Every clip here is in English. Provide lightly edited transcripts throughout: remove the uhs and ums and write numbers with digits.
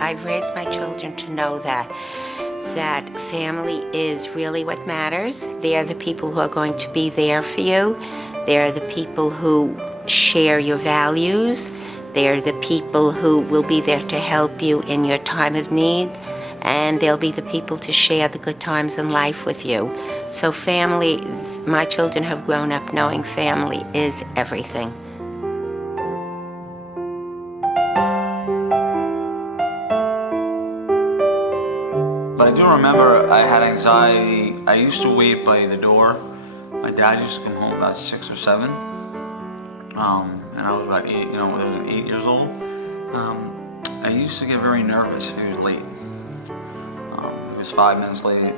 I've raised my children to know that family is really what matters. They are the people who are going to be there for you. They are the people who share your values. They are the people who will be there to help you in your time of need. And they'll be the people to share the good times in life with you. So family, my children have grown up knowing family is everything. But I do remember I had anxiety. I used to wait by the door. My dad used to come home about 6 or 7. And I was about 8, when I was 8 years old. I used to get very nervous if he was late. If it was 5 minutes late,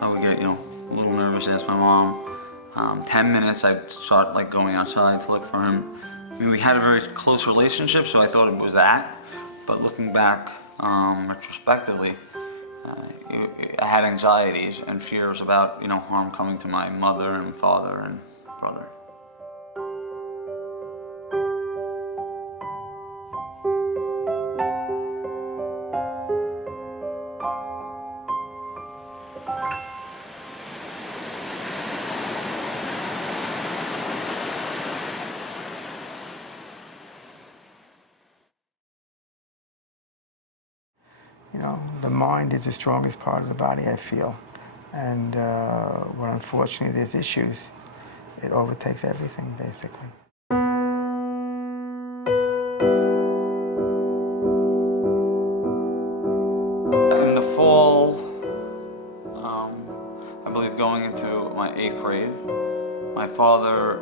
I would get, a little nervous, ask my mom. 10 minutes, I'd start going outside to look for him. I mean, we had a very close relationship, so I thought it was that. But looking back, retrospectively, I had anxieties and fears about, harm coming to my mother and father and brother. The mind is the strongest part of the body, I feel. And when unfortunately there's issues, it overtakes everything, basically. In the fall, I believe going into my 8th grade, my father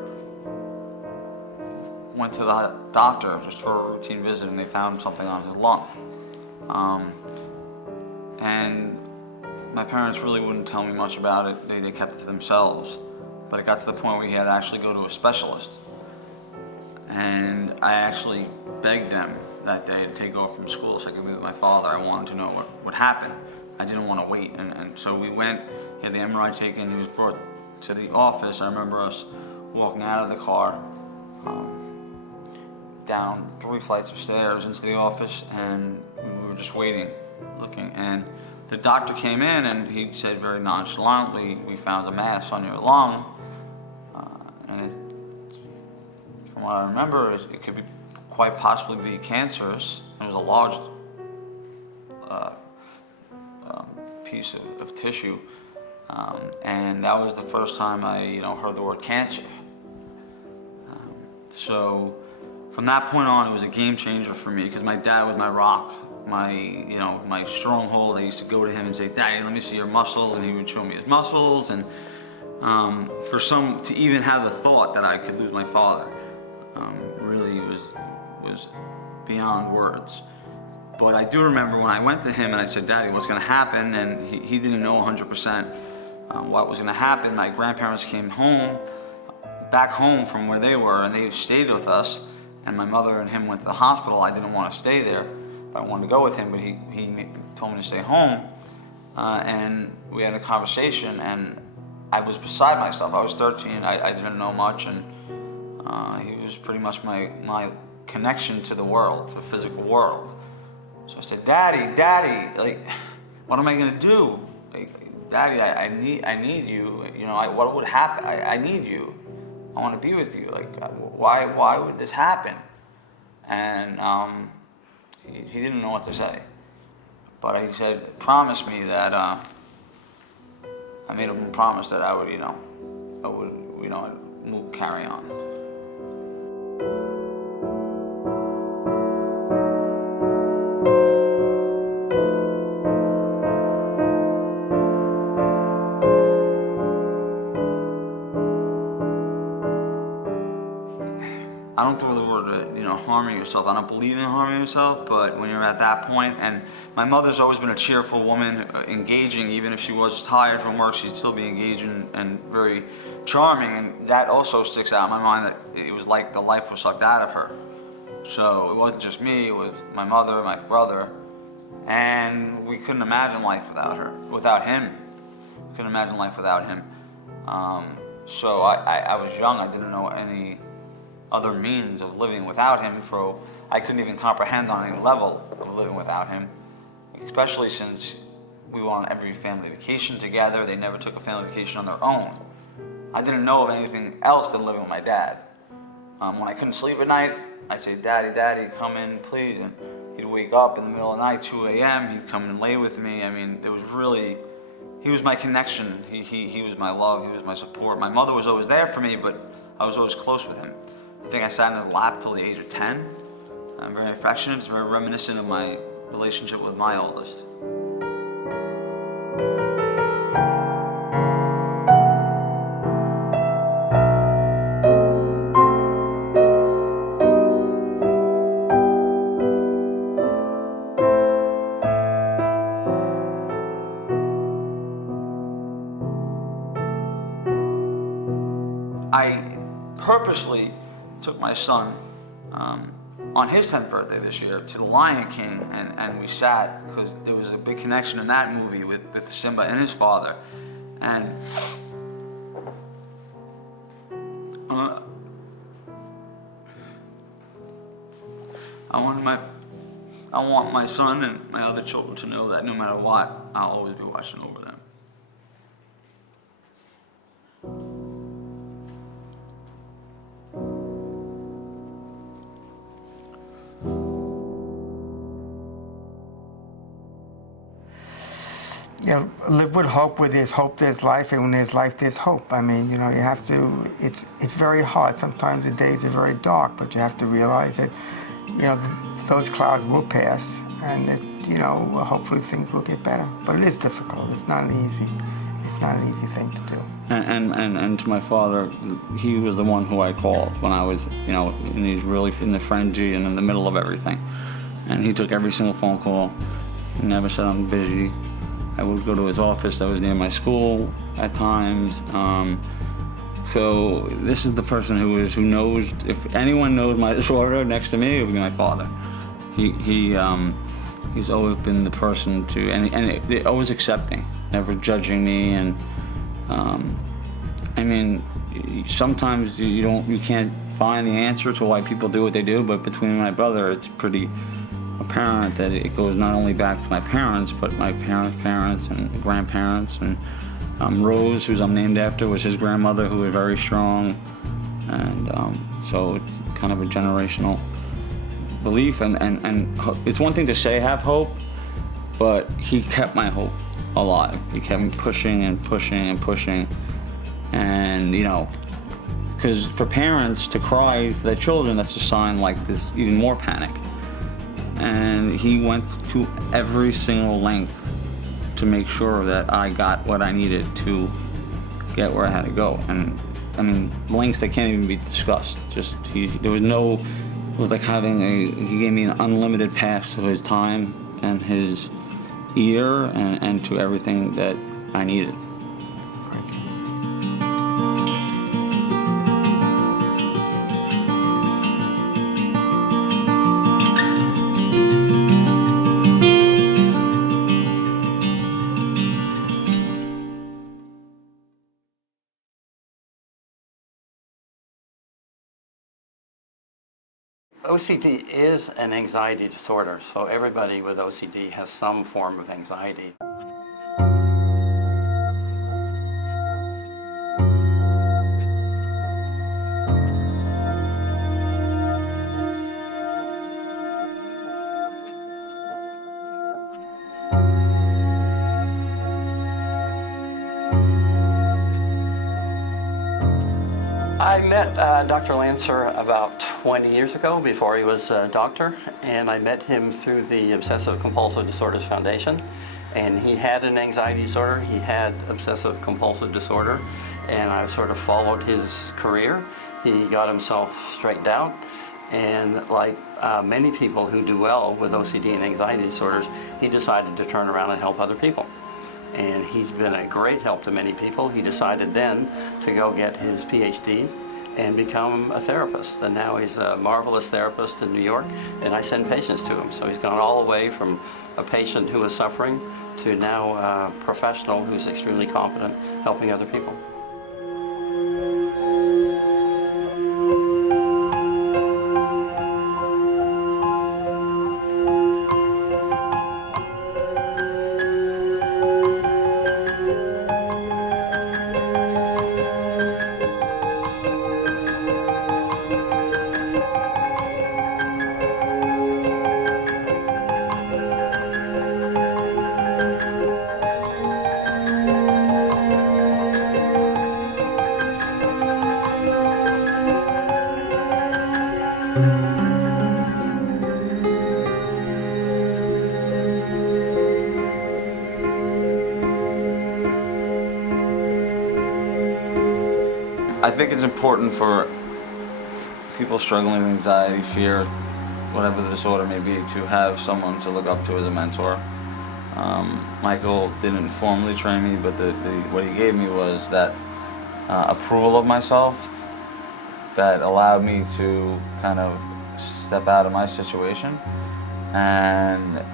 went to the doctor just for a routine visit, and they found something on his lung. And my parents really wouldn't tell me much about it. They kept it to themselves. But it got to the point where he had to actually go to a specialist. And I actually begged them that day to take off from school so I could meet with my father. I wanted to know what happened. I didn't want to wait. And so we went, he had the MRI taken, he was brought to the office. I remember us walking out of the car, down 3 flights of stairs into the office, and we were just waiting, looking. And the doctor came in and he said very nonchalantly, "We found a mass on your lung, and from what I remember, it could be quite possibly be cancerous. It was a large piece of tissue, and that was the first time I heard the word cancer. So from that point on, it was a game changer for me, because my dad was my rock, my stronghold. I used to go to him and say, "Daddy, let me see your muscles," and he would show me his muscles. And to even have the thought that I could lose my father really was beyond words. But I do remember when I went to him and I said, "Daddy, what's going to happen?" And he didn't know 100% what was going to happen. My grandparents came back home from where they were, and they stayed with us. And my mother and him went to the hospital. I didn't want to stay there. I wanted to go with him, but he told me to stay home. And we had a conversation, and I was beside myself. I was 13. I didn't know much, and he was pretty much my connection to the world, to the physical world. So I said, Daddy, like, what am I gonna do? Like, Daddy, I need you. What would happen? I need you. I want to be with you. Like, why would this happen? And he didn't know what to say. But he said, promise me that I made him promise that I would carry on. I don't throw the word, harming yourself. I don't believe in harming yourself, but when you're at that point, and my mother's always been a cheerful woman, engaging. Even if she was tired from work, she'd still be engaging and very charming, and that also sticks out in my mind, that it was like the life was sucked out of her. So it wasn't just me, it was my mother, my brother, and we couldn't imagine life without him. We couldn't imagine life without him. So I was young, I didn't know any other means of living without him, so I couldn't even comprehend on any level of living without him, especially since we were on every family vacation together. They never took a family vacation on their own. I didn't know of anything else than living with my dad. When I couldn't sleep at night, I'd say, Daddy, come in, please. And he'd wake up in the middle of the night, 2 a.m., he'd come and lay with me. I mean, he was my connection. He was my love, he was my support. My mother was always there for me, but I was always close with him. I think I sat in his lap till the age of 10. I'm very affectionate. It's very reminiscent of my relationship with my oldest. I purposely took my son on his 10th birthday this year to the Lion King, and we sat, because there was a big connection in that movie with Simba and his father. And I want my son and my other children to know that no matter what, I'll always be watching over them. Live with hope. Where there's hope, there's life, and when there's life, there's hope. I mean, you have to. It's very hard. Sometimes the days are very dark, but you have to realize that, those clouds will pass, and that, hopefully things will get better. But it is difficult. It's not an easy thing to do. And to my father, he was the one who I called when I was, in the frenzy and in the middle of everything, and he took every single phone call. He never said I'm busy. I would go to his office that was near my school at times. So this is the person who knows, if anyone knows my disorder next to me, it would be my father. He's always been the person to, and always accepting, never judging me. And I mean, sometimes you can't find the answer to why people do what they do, but between my brother, it's pretty apparent that it goes not only back to my parents, but my parents and grandparents. And Rose, who I'm named after, was his grandmother, who was very strong. And so it's kind of a generational belief, and it's one thing to say have hope, but he kept my hope alive. He kept me pushing and pushing and pushing. And, you know, because for parents to cry for their children, that's a sign like this, even more panic. And he went to every single length to make sure that I got what I needed to get where I had to go. And I mean, lengths that can't even be discussed. Just, there was no, it was like he gave me an unlimited pass to his time and his ear and to everything that I needed. OCD is an anxiety disorder, so everybody with OCD has some form of anxiety. I met Dr. Lancer about 20 years ago, before he was a doctor, and I met him through the Obsessive Compulsive Disorders Foundation. And he had an anxiety disorder, he had obsessive compulsive disorder, and I sort of followed his career. He got himself straightened out, and like many people who do well with OCD and anxiety disorders, he decided to turn around and help other people. And he's been a great help to many people. He decided then to go get his PhD and become a therapist. And now he's a marvelous therapist in New York, and I send patients to him. So he's gone all the way from a patient who is suffering to now a professional who's extremely competent helping other people. I think it's important for people struggling with anxiety, fear, whatever the disorder may be, to have someone to look up to as a mentor. Michael didn't formally train me, but what he gave me was that approval of myself that allowed me to kind of step out of my situation. And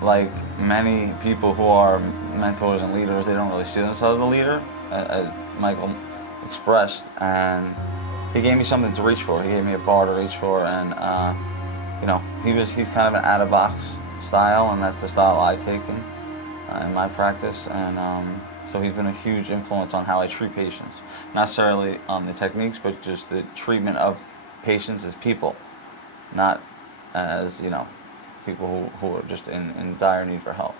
like many people who are mentors and leaders, they don't really see themselves as a leader, as Michael expressed, and he gave me something to reach for. He gave me a bar to reach for, and you know, he's kind of an out-of-box style, and that's the style I've taken in my practice. And so he's been a huge influence on how I treat patients, not necessarily on the techniques, but just the treatment of patients as people, not as, you know, people who are just in dire need for help.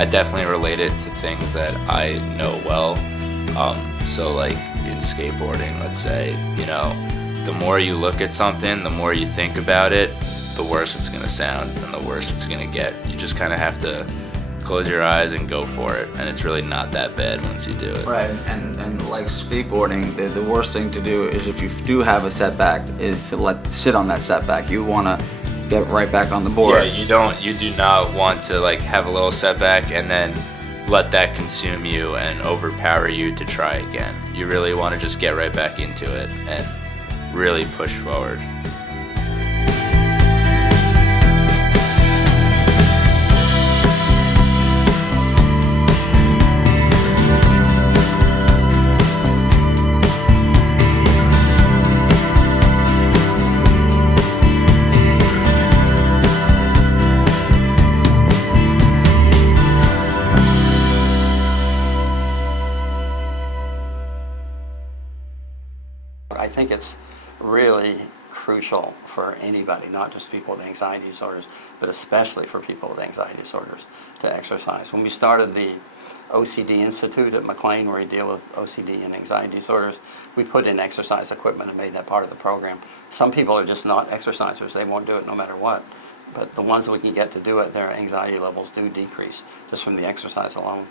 I definitely relate it to things that I know well. So like in skateboarding, let's say, you know, the more you look at something, the more you think about it, the worse it's gonna sound and the worse it's gonna get. You just kind of have to close your eyes and go for it, and it's really not that bad once you do it. Right, and like skateboarding, the worst thing to do is, if you do have a setback, is to sit on that setback. You wanna get right back on the board. Yeah, you do not want to like have a little setback and then let that consume you and overpower you to try again. You really want to just get right back into it and really push forward. I think it's really crucial for anybody, not just people with anxiety disorders, but especially for people with anxiety disorders, to exercise. When we started the OCD Institute at McLean, where we deal with OCD and anxiety disorders, we put in exercise equipment and made that part of the program. Some people are just not exercisers. They won't do it no matter what. But the ones that we can get to do it, their anxiety levels do decrease just from the exercise alone.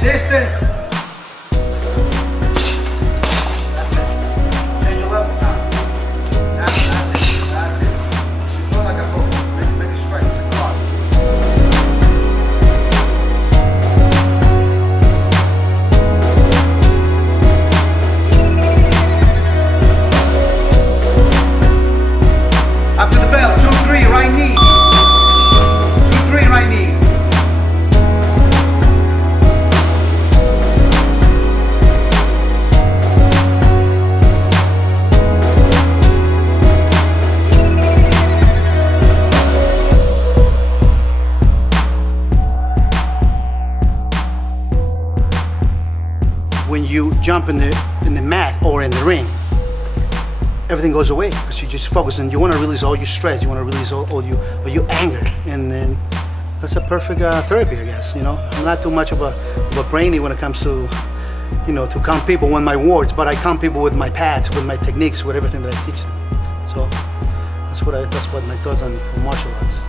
Distance. That's it. Change your levels now. That's it. That's it. You feel like a book. Make it straight. It's a cross. After the bell. 2-3, right knee. 2-3, right knee. When you jump in the mat or in the ring, everything goes away because you just focus and you want to release all your stress, you want to release all your anger, and then that's a perfect therapy, I guess. You know, I'm not too much of a brainy when it comes to, you know, to calm people with my words, but I calm people with my pads, with my techniques, with everything that I teach them. So that's what my thoughts on martial arts.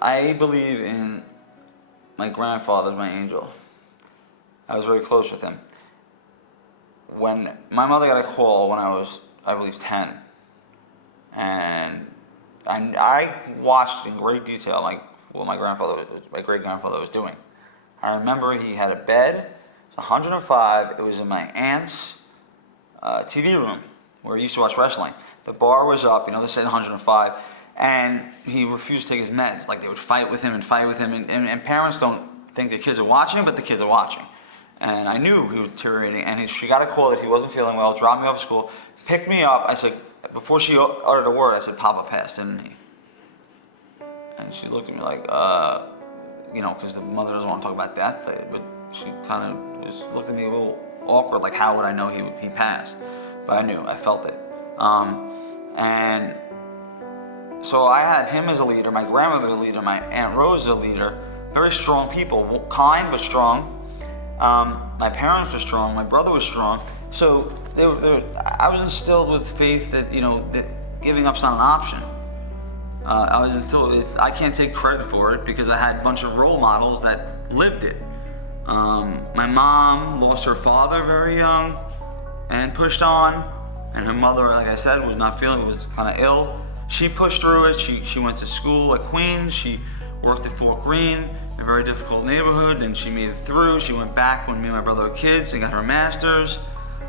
I believe in my grandfather as my angel. I was very close with him. When my mother got a call when I was, I believe, 10, and I watched in great detail like what my great grandfather was doing. I remember he had a bed, it was 105. It was in my aunt's TV room where he used to watch wrestling. The bar was up, you know, they said 105. And he refused to take his meds. Like, they would fight with him. And parents don't think their kids are watching, but the kids are watching. And I knew he was deteriorating. And she got a call that he wasn't feeling well, dropped me off school, picked me up. I said, before she uttered a word, I said, Papa passed, didn't he? And she looked at me like, you know, because the mother doesn't want to talk about death. But she kind of just looked at me a little awkward, like, how would I know he passed? But I knew, I felt it. And so I had him as a leader, my grandmother as a leader, my Aunt Rose as a leader. Very strong people, kind but strong. My parents were strong, my brother was strong. So I was instilled with faith that, you know, that giving up's not an option. I was instilled, I can't take credit for it because I had a bunch of role models that lived it. My mom lost her father very young and pushed on, and her mother, like I said, was not feeling, was kind of ill. She pushed through it. She went to school at Queens. She worked at Fort Greene, a very difficult neighborhood, and she made it through. She went back when me and my brother were kids and got her master's.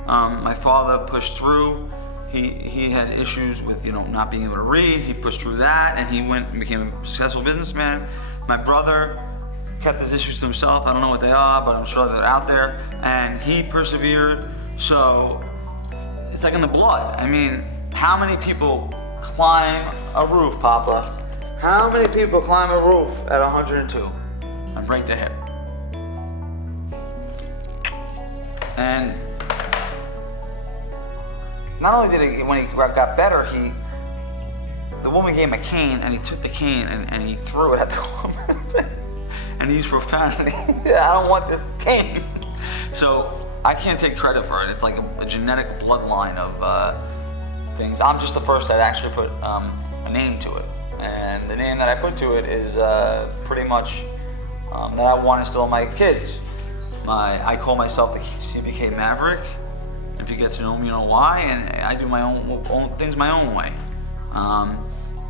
My father pushed through. He had issues with, not being able to read. He pushed through that, and he went and became a successful businessman. My brother kept his issues to himself. I don't know what they are, but I'm sure they're out there, and he persevered. So it's like in the blood. I mean, how many people climb a roof, Papa? How many people climb a roof at 102 and break their hip? And not only did he, when he got better, the woman gave him a cane, and he took the cane and he threw it at the woman. And he used profanity. I don't want this cane. So I can't take credit for it. It's like a genetic bloodline of things. I'm just the first that actually put a name to it. And the name that I put to it is pretty much that I want to instill in my kids. I call myself the CBK Maverick. If you get to know me, you know why. And I do my own things my own way.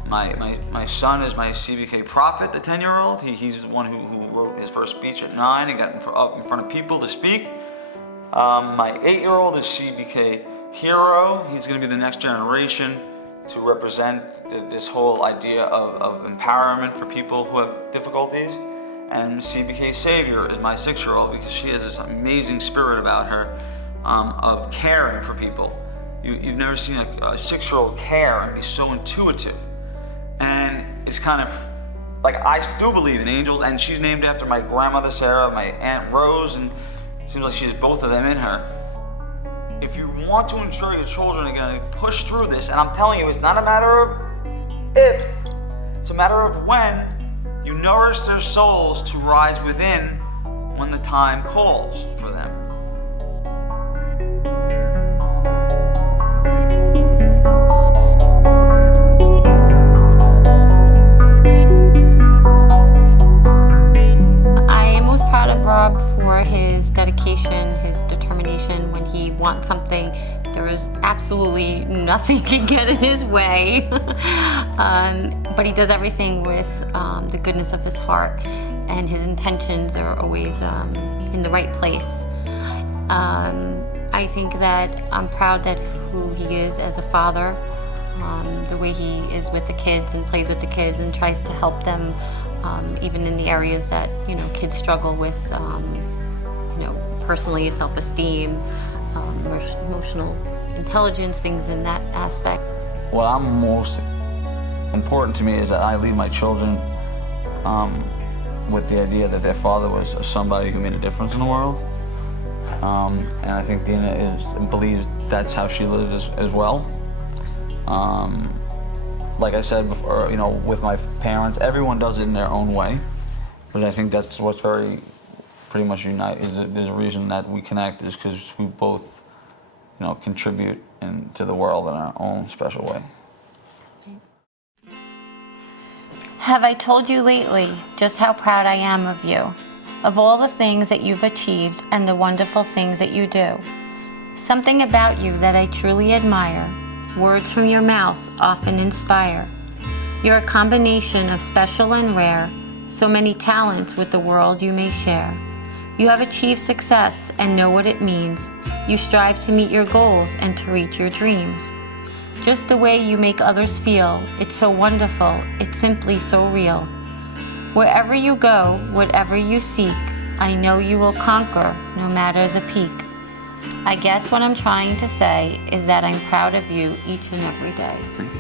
My son is my CBK Prophet, the 10-year-old. He's the one who wrote his first speech at 9 and got up in front of people to speak. My 8-year-old is CBK Hero. He's going to be the next generation to represent this whole idea of empowerment for people who have difficulties. And CBK Savior is my 6-year-old, because she has this amazing spirit about her of caring for people. You've never seen a 6-year-old care and be so intuitive. And it's kind of like, I do believe in angels, and she's named after my grandmother Sarah, my Aunt Rose, and it seems like she has both of them in her. If you want to ensure your children are going to push through this, and I'm telling you, it's not a matter of if, it's a matter of when, you nourish their souls to rise within when the time calls for them. Rob for his dedication, his determination. When he wants something, there is absolutely nothing can get in his way. But he does everything with the goodness of his heart, and his intentions are always in the right place. I think that I'm proud that who he is as a father, the way he is with the kids and plays with the kids and tries to help them. Even in the areas that kids struggle with, personally, self-esteem, emotional intelligence, things in that aspect. What I'm most important to me is that I leave my children with the idea that their father was somebody who made a difference in the world, and I think Dina believes that's how she lives as well. Like I said before, with my parents, everyone does it in their own way. But I think that's what's pretty much unite. There's a reason that we connect is because we both, contribute to the world in our own special way. Have I told you lately just how proud I am of you, of all the things that you've achieved and the wonderful things that you do? Something about you that I truly admire. Words from your mouth often inspire. You're a combination of special and rare, so many talents with the world you may share. You have achieved success and know what it means. You strive to meet your goals and to reach your dreams. Just the way you make others feel, it's so wonderful, it's simply so real. Wherever you go, whatever you seek, I know you will conquer no matter the peak. I guess what I'm trying to say is that I'm proud of you each and every day. Thank you.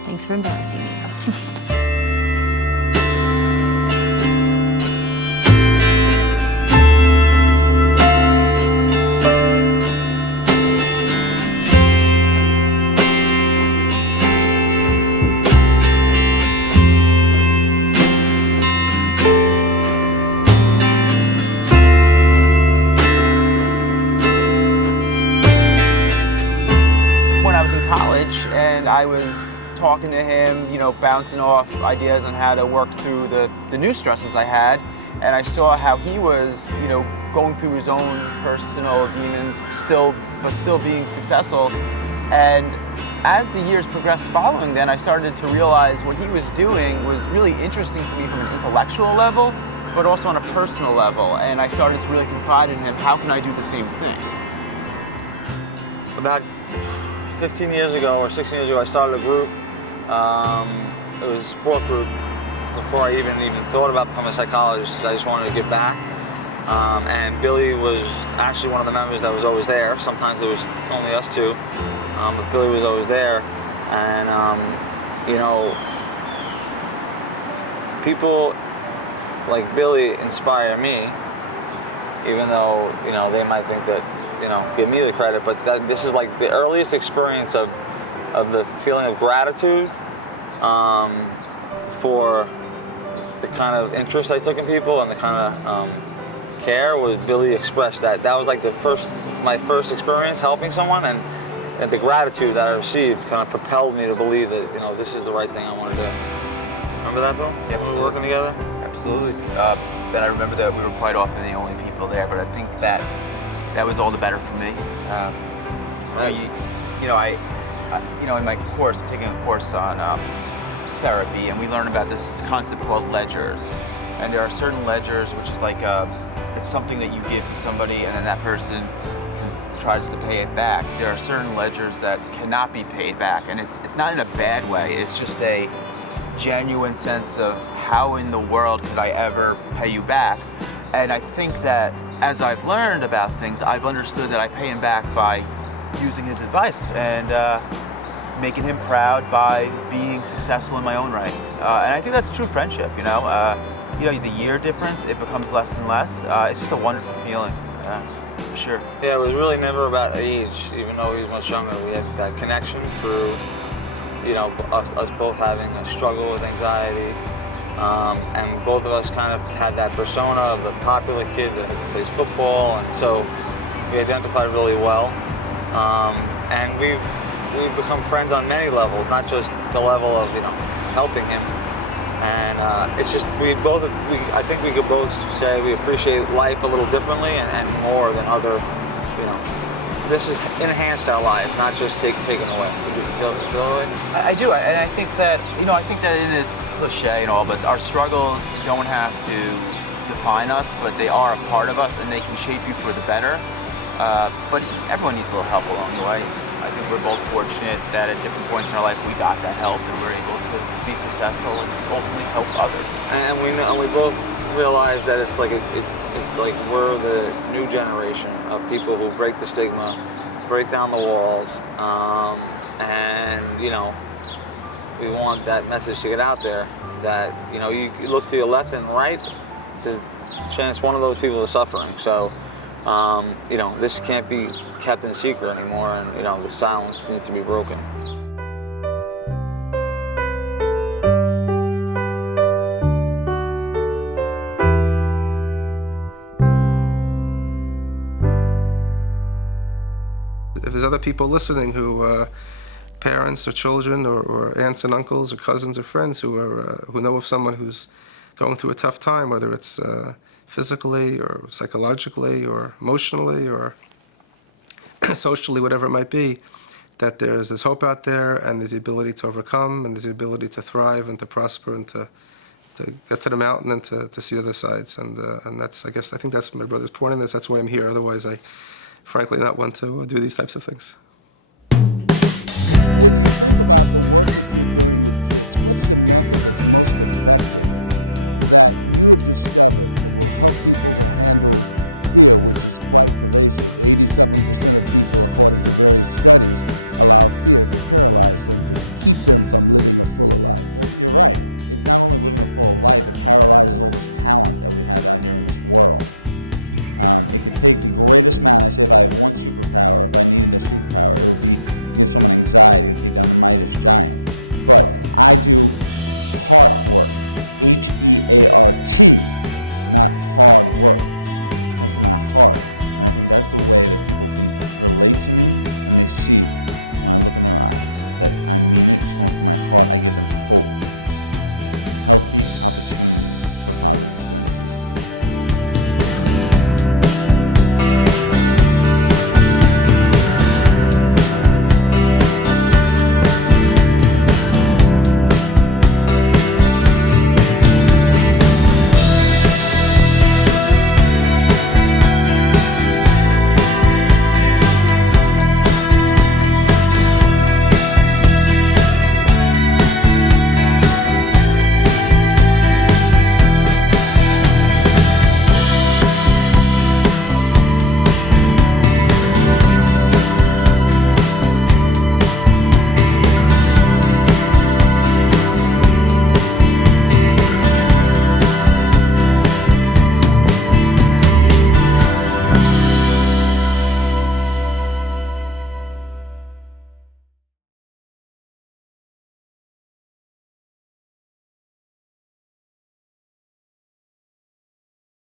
Thanks for embarrassing me. I was talking to him, you know, bouncing off ideas on how to work through the new stresses I had. And I saw how he was, you know, going through his own personal demons, still being successful. And as the years progressed following then, I started to realize what he was doing was really interesting to me from an intellectual level, but also on a personal level. And I started to really confide in him, how can I do the same thing? About 15 years ago or 16 years ago, I started a group. It was a sport group. Before I even thought about becoming a psychologist, I just wanted to give back. And Billy was actually one of the members that was always there. Sometimes it was only us two, but Billy was always there. And you know, people like Billy inspire me, even though, you know, they might think that, you know, give me the credit, but this is like the earliest experience of the feeling of gratitude for the kind of interest I took in people and the kind of care was Billy expressed that. That was like my first experience helping someone, and the gratitude that I received kind of propelled me to believe that, you know, this is the right thing I want to do. Remember that, Bill? Yeah, when we were working together? Absolutely. Then I remember that we were quite often the only people there, but I think that was all the better for me. You know, in my course, I'm taking a course on therapy, and we learn about this concept called ledgers. And there are certain ledgers which is like it's something that you give to somebody, and then that person tries to pay it back. There are certain ledgers that cannot be paid back, and it's not in a bad way. It's just a genuine sense of how in the world could I ever pay you back? And I think that as I've learned about things, I've understood that I pay him back by using his advice and making him proud by being successful in my own right. And I think that's true friendship, you know? The year difference, it becomes less and less. It's just a wonderful feeling, for sure. Yeah, it was really never about age, even though he was much younger. We had that connection through, you know, us both having a struggle with anxiety. And both of us kind of had that persona of the popular kid that plays football, and so we identified really well. And we've become friends on many levels, not just the level of, you know, helping him. And it's just I think we could both say we appreciate life a little differently and more than other, you know. This has enhanced our lives, not just taken away. Would you feel that way? I do, and I think that, you know, I think that it is cliche and all, but our struggles don't have to define us, but they are a part of us, and they can shape you for the better. But everyone needs a little help along the way. I think we're both fortunate that at different points in our life we got that help, and we're able to be successful and ultimately help others. And we both realize that it's like we're the new generation of people who break the stigma, break down the walls, and, you know, we want that message to get out there that, you know, you look to your left and right, the chance one of those people is suffering. So, you know, this can't be kept in secret anymore, and, you know, the silence needs to be broken. If there's other people listening who, parents or children or aunts and uncles or cousins or friends who know of someone who's going through a tough time, whether it's physically or psychologically or emotionally or socially, whatever it might be, that there's hope out there, and there's the ability to overcome, and there's the ability to thrive and to prosper and to get to the mountain and to see the other sides. And that's, I think that's my brother's point in this. That's why I'm here. Otherwise, I frankly not want to do these types of things.